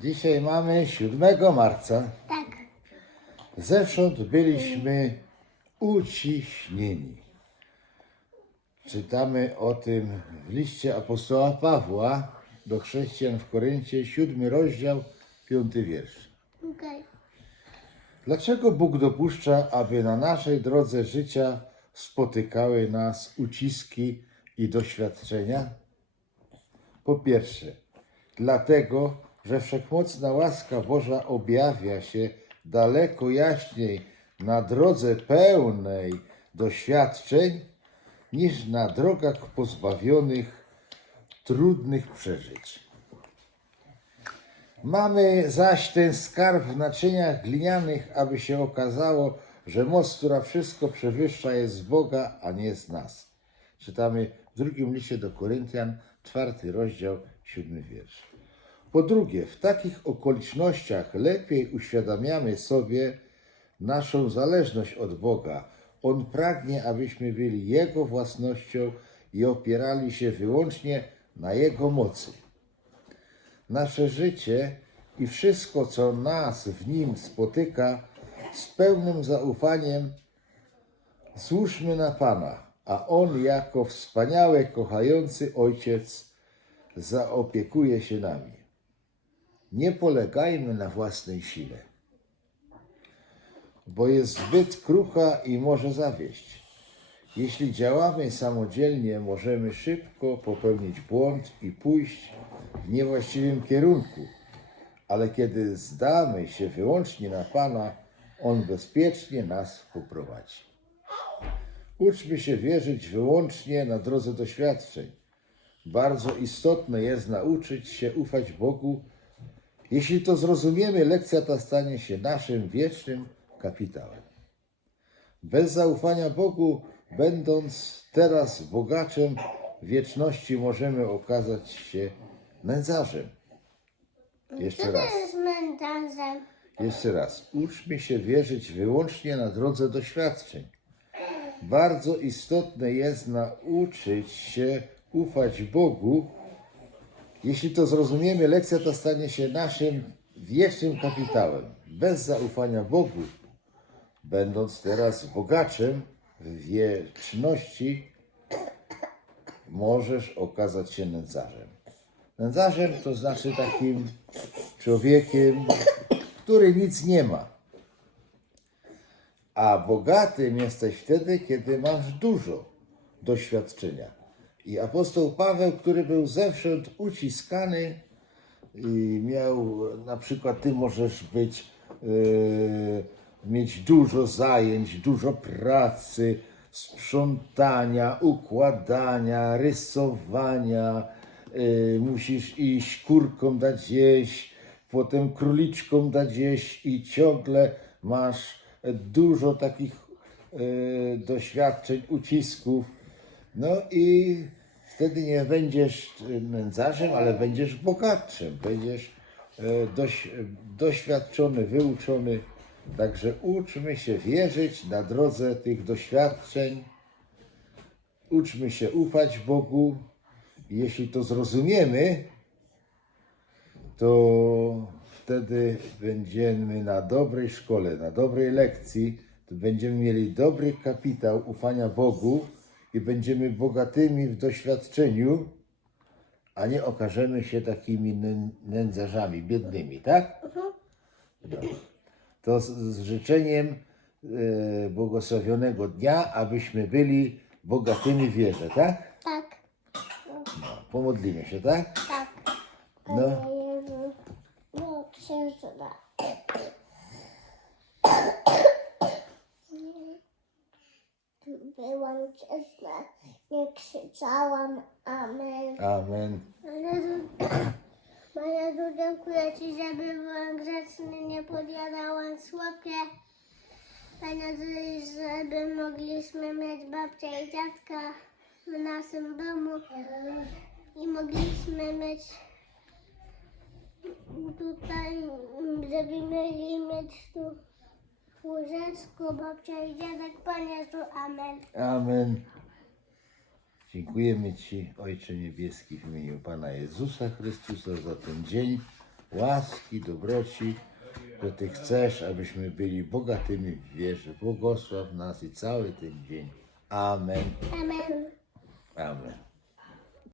Dzisiaj mamy 7 marca. Tak. Zewsząd byliśmy uciśnieni. Czytamy o tym w liście apostoła Pawła do chrześcijan w Koryncie, 7 rozdział, 5 wiersz. Okej. Dlaczego Bóg dopuszcza, aby na naszej drodze życia spotykały nas uciski i doświadczenia? Po pierwsze, dlatego, że wszechmocna łaska Boża objawia się daleko jaśniej na drodze pełnej doświadczeń niż na drogach pozbawionych trudnych przeżyć. Mamy zaś ten skarb w naczyniach glinianych, aby się okazało, że moc, która wszystko przewyższa, jest z Boga, a nie z nas. Czytamy w drugim liście do Koryntian, czwarty rozdział, siódmy wiersz. Po drugie, w takich okolicznościach lepiej uświadamiamy sobie naszą zależność od Boga. On pragnie, abyśmy byli Jego własnością i opierali się wyłącznie na Jego mocy nasze życie i wszystko, co nas w nim spotyka, z pełnym zaufaniem złóżmy na Pana, a On jako wspaniały, kochający Ojciec zaopiekuje się nami. Nie polegajmy na własnej sile, bo jest zbyt krucha i może zawieść. Jeśli działamy samodzielnie, możemy szybko popełnić błąd i pójść w niewłaściwym kierunku, ale kiedy zdamy się wyłącznie na Pana, On bezpiecznie nas poprowadzi. Uczmy się wierzyć wyłącznie na drodze doświadczeń. Bardzo istotne jest nauczyć się ufać Bogu. Jeśli to zrozumiemy, lekcja ta stanie się naszym wiecznym kapitałem. Bez zaufania Bogu, będąc teraz bogaczem wieczności, możemy okazać się nędzarzem. Jeszcze raz, jeszcze raz. Uczmy się wierzyć wyłącznie na drodze doświadczeń. Bardzo istotne jest nauczyć się ufać Bogu. Jeśli to zrozumiemy, lekcja ta stanie się naszym wiecznym kapitałem. Bez zaufania Bogu, będąc teraz bogaczem w wieczności, możesz okazać się nędzarzem. Nędzarzem to znaczy takim człowiekiem, który nic nie ma. A bogatym jesteś wtedy, kiedy masz dużo doświadczenia. I apostoł Paweł, który był zewsząd uciskany, i miał na przykład, ty możesz być, e, mieć dużo zajęć, dużo pracy, sprzątania, układania, rysowania, e, musisz iść kurkom dać jeść, potem króliczkom dać jeść i ciągle masz dużo takich e, doświadczeń, ucisków. No i wtedy nie będziesz nędzarzem, ale będziesz bogatszym, będziesz e, doś, doświadczony, wyuczony. Także uczmy się wierzyć na drodze tych doświadczeń. Uczmy się ufać Bogu. Jeśli to zrozumiemy, to wtedy będziemy na dobrej szkole, na dobrej lekcji, będziemy mieli dobry kapitał ufania Bogu i będziemy bogatymi w doświadczeniu, a nie okażemy się takimi nę- nędzarzami, biednymi, tak? To z, z życzeniem e, błogosławionego dnia, abyśmy byli bogatymi w wierze, tak? Tak, Pomodlimy się, tak? tak. No. No księżyca. Czesna, nie krzyczałam, amen. Amen. Panie Jezu, dziękuję Ci, że byłam grzeczny, nie podjadałam słodkie. Panie Jezu, żeby mogliśmy mieć babcię i dziadka w naszym domu i mogliśmy mieć tutaj, żeby mieli mieć tu łóżeczko, babcia i dziadek, Panie Jezu, amen. Amen. Dziękujemy Ci, Ojcze Niebieski, w imieniu Pana Jezusa Chrystusa za ten dzień, łaski, dobroci, że Ty chcesz, abyśmy byli bogatymi w wierze. Błogosław nas i cały ten dzień. Amen. Amen. Amen.